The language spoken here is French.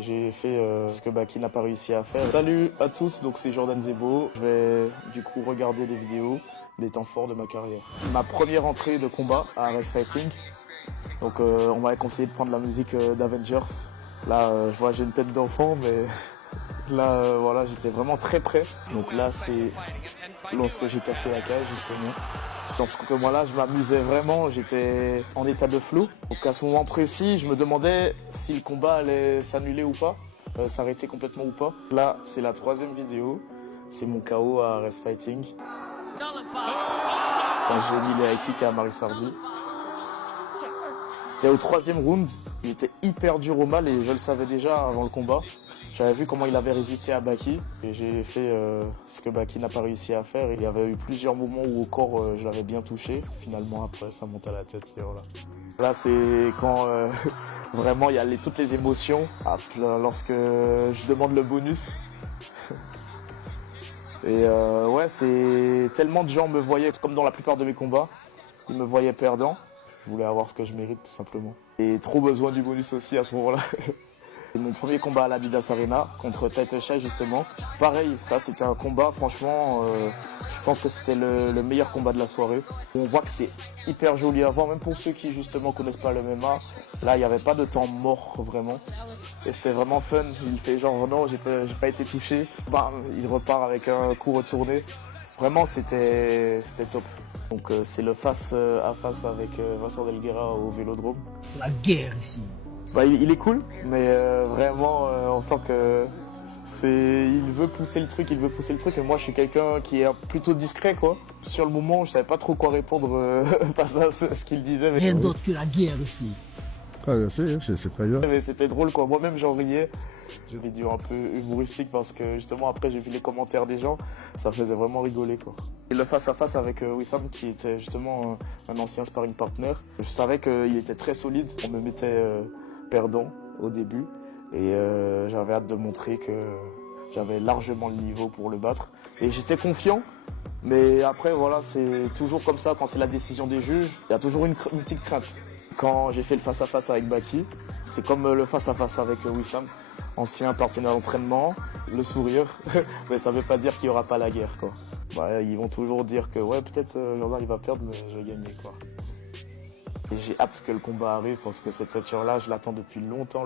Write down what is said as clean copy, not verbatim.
et j'ai fait ce que Baki n'a pas réussi à faire. Salut à tous, donc c'est Jordan Zebo. Je vais du coup regarder des vidéos des temps forts de ma carrière. Ma première entrée de combat à Arrest Fighting. Donc on m'avait conseillé de prendre la musique d'Avengers. Là je vois j'ai une tête d'enfant mais là voilà j'étais vraiment très près. Donc là c'est lorsque j'ai cassé la cage justement. Dans ce moment-là, je m'amusais vraiment, j'étais en état de flou. Donc à ce moment précis, je me demandais si le combat allait s'annuler ou pas, s'arrêter complètement ou pas. Là, c'est la troisième vidéo, c'est mon KO à Arrest Fighting. Quand j'ai mis les high kicks à Maris Hardy. C'était au troisième round, il était hyper dur au mal et je le savais déjà avant le combat. J'avais vu comment il avait résisté à Baki et j'ai fait ce que Baki n'a pas réussi à faire. Il y avait eu plusieurs moments où au corps je l'avais bien touché. Finalement après ça monte à la tête et voilà. Là c'est quand vraiment il y a toutes les émotions lorsque je demande le bonus. Et ouais c'est tellement de gens me voyaient comme dans la plupart de mes combats. Ils me voyaient perdant. Je voulais avoir ce que je mérite tout simplement. Et trop besoin du bonus aussi à ce moment-là. Mon premier combat à l'Adidas Arena contre Title Shy justement. Pareil, ça c'était un combat, franchement, je pense que c'était le meilleur combat de la soirée. On voit que c'est hyper joli à voir, même pour ceux qui justement connaissent pas le MMA. Là, il n'y avait pas de temps mort vraiment. Et c'était vraiment fun. Il fait genre non, j'ai pas été touché. Bam, il repart avec un coup retourné. Vraiment, c'était top. Donc c'est le face à face avec Vincent Delguera au Vélodrome. C'est la guerre ici. Bah, il est cool, mais vraiment, on sent que il veut pousser le truc, et moi je suis quelqu'un qui est plutôt discret quoi. Sur le moment, je savais pas trop quoi répondre face à ce qu'il disait. Rien d'autre que la guerre ici. Ah, je sais très bien. Mais c'était drôle quoi, moi-même j'en riais. J'ai une vidéo un peu humoristique parce que justement après j'ai vu les commentaires des gens, ça faisait vraiment rigoler quoi. Et le face à face avec Wissam qui était justement un ancien sparring partner, je savais qu'il était très solide, on me mettait perdant au début et j'avais hâte de montrer que j'avais largement le niveau pour le battre et j'étais confiant. Mais après voilà, c'est toujours comme ça quand c'est la décision des juges, il y a toujours une petite crainte. Quand j'ai fait le face à face avec Baki, c'est comme le face à face avec Wissam, ancien partenaire d'entraînement, le sourire, mais ça veut pas dire qu'il y aura pas la guerre quoi. Bah, ils vont toujours dire que ouais peut-être Jordan il va perdre mais je vais gagner quoi. Et j'ai hâte que le combat arrive parce que cette ceinture là je l'attends depuis longtemps.